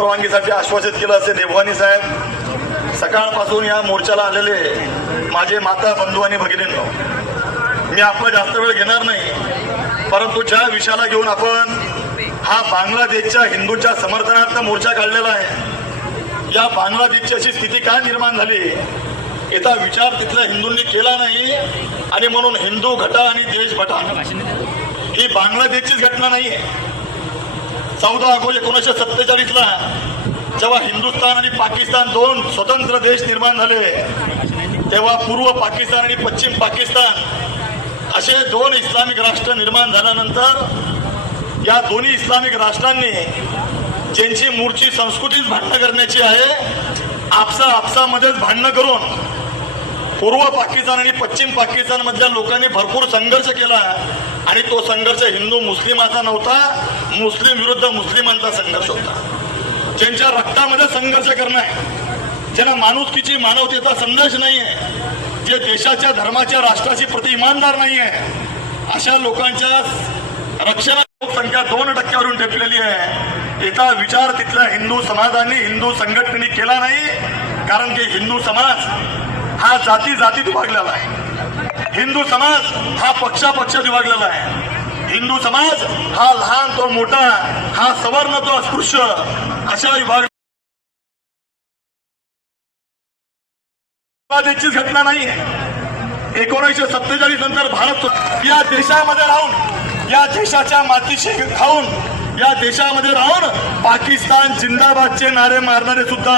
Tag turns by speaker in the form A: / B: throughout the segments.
A: परवानगीसाठी आश्वासित केलं असे देवानी साहेब सकाळपासून या मोर्चाला आलेले माझे माता बंधू आणि भगिनींनो मी आपला जास्त वेळ घेणार नाही परंतु ज्या विषयाला घेऊन आपण हा बांगलादेशच्या हिंदूंच्या समर्थनार्थ मोर्चा काढलेला आहे या बांगलादेशची अशी स्थिती का निर्माण झाली याचा विचार तिथल्या हिंदूंनी केला नाही आणि म्हणून हिंदू घटा आणि देश भटा ही बांगलादेशचीच घटना नाही आहे चौदा ऑगस्ट एकोणीसशे सत्तेचाळीसला जेव्हा हिंदुस्थान आणि पाकिस्तान दोन स्वतंत्र देश निर्माण झाले तेव्हा पूर्व पाकिस्तान आणि पश्चिम पाकिस्तान असे दोन इस्लामिक राष्ट्र निर्माण झाल्यानंतर या दोन्ही इस्लामिक राष्ट्रांनी ज्यांची मूळची संस्कृतीच भांडणं करण्याची आहे आपसा आपसामध्येच भांडणं करून पूर्व पाकिस्तान आणि पश्चिम पाकिस्तानमधल्या लोकांनी भरपूर संघर्ष केला आणि तो संघर्ष हिंदू मुस्लिमाचा नव्हता. मुस्लिम विरुद्ध मुस्लिमांचा संघर्ष होता. ज्यांच्या रक्तामध्ये संघर्ष करणं आहे ज्यांना माणुसकीची मानवतेचा संदेश नाही आहे जे देशाच्या धर्माच्या राष्ट्राची प्रति इमानदार नाही आहे अशा लोकांच्या रक्षणा लोकसंख्या दोन टक्क्यावरून ठेपलेली आहे. याचा विचार तिथल्या हिंदू समाजाने हिंदू संघटनेने केला नाही कारण की हिंदू समाज हा जाती जातीत विभागलेला आहे. हिंदू समाज हा पक्षापक्षात विभागलेला आहे. हिंदू समाज हा लहान तो मोठा हा सवर्ण तो अस्पृश्य अशा विभाग बांगलादेशचीच घटना नाही. एकोणीसशे सत्तेचाळीस नंतर भारत या देशामध्ये राहून या देशाच्या मातीशी खाऊन या देशामध्ये राहून पाकिस्तान जिंदाबादचे नारे मारणारे सुद्धा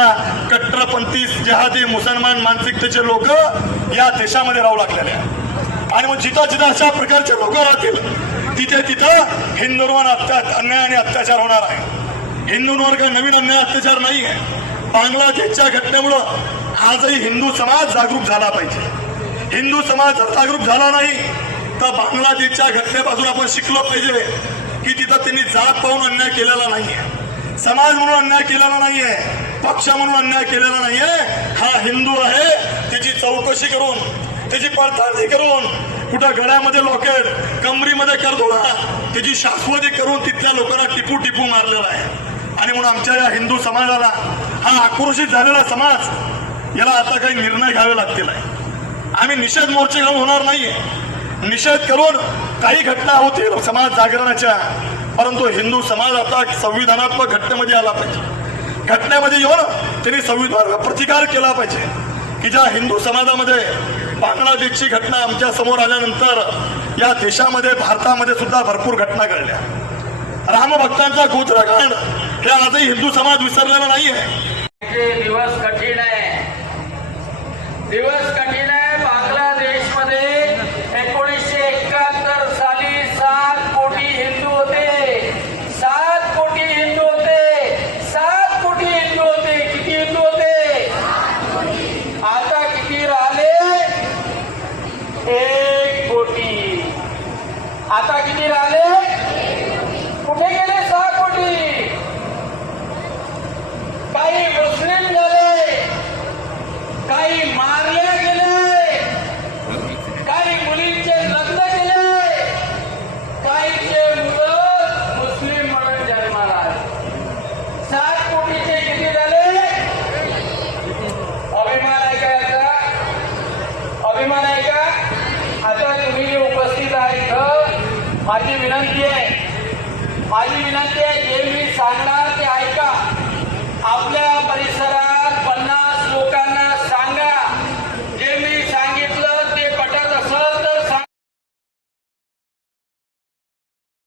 A: कट्टरपंथी जिहादी मुसलमान मानसिकतेचे लोक या देशामध्ये राहू लागलेले आणि मग जिथं जिथं अशा प्रकारचे लोक राहतील तिथे तिथं हिंदूंवर अत्या अन्याय आणि अत्याचार होणार आहे. हिंदूंवर काही नवीन अन्याय अत्याचार नाही आहे बांगलादेशच्या घटनेमुळं आजही हिंदू समाज जागरूक झाला पाहिजे. हिंदू समाज जर जागरूक झाला नाही तर बांगलादेशच्या घटनेपासून आपण शिकलो पाहिजे की तिथं त्यांनी जात पाहून अन्याय केलेला नाहीये. समाज म्हणून अन्याय केलेला नाहीये पक्ष म्हणून अन्याय केलेला नाहीये. हा हिंदू आहे त्याची चौकशी करून त्याची पडताळणी करून कुठं गळ्यामध्ये लॉकेट कमरीमध्ये करदोडा त्याची शाश्वती करून तिथल्या लोकांना टिपू टिपू मारलेला आहे. आणि म्हणून आमच्या या हिंदू समाजाला हा आक्रोशित झालेला समाज याला आता काही निर्णय घ्यावे लागतील आम्ही निषेध मोर्चे घेऊन होणार नाही. निषेध करून काही घटना होतील समाज जागरणाच्या परंतु हिंदू समाज आता संविधानात्मक घटनेमध्ये आला पाहिजे. घटनेमध्ये येऊन त्यांनी संविधान प्रतिकार केला पाहिजे. की ज्या हिंदू समाजामध्ये बांगलादेशची घटना आमच्यासमोर आल्यानंतर या देशामध्ये भारतामध्ये सुद्धा भरपूर घटना घडल्या. रामभक्तांचा गोत्रकांड हे आजही हिंदू समाज विसरलेला नाहीये.
B: आहे दिवस कठीण आहे. दिवस कठीण माझी विनंती आहे माझी विनंती आहे जे मी सांगणार ते ऐका. आपल्या परिसरात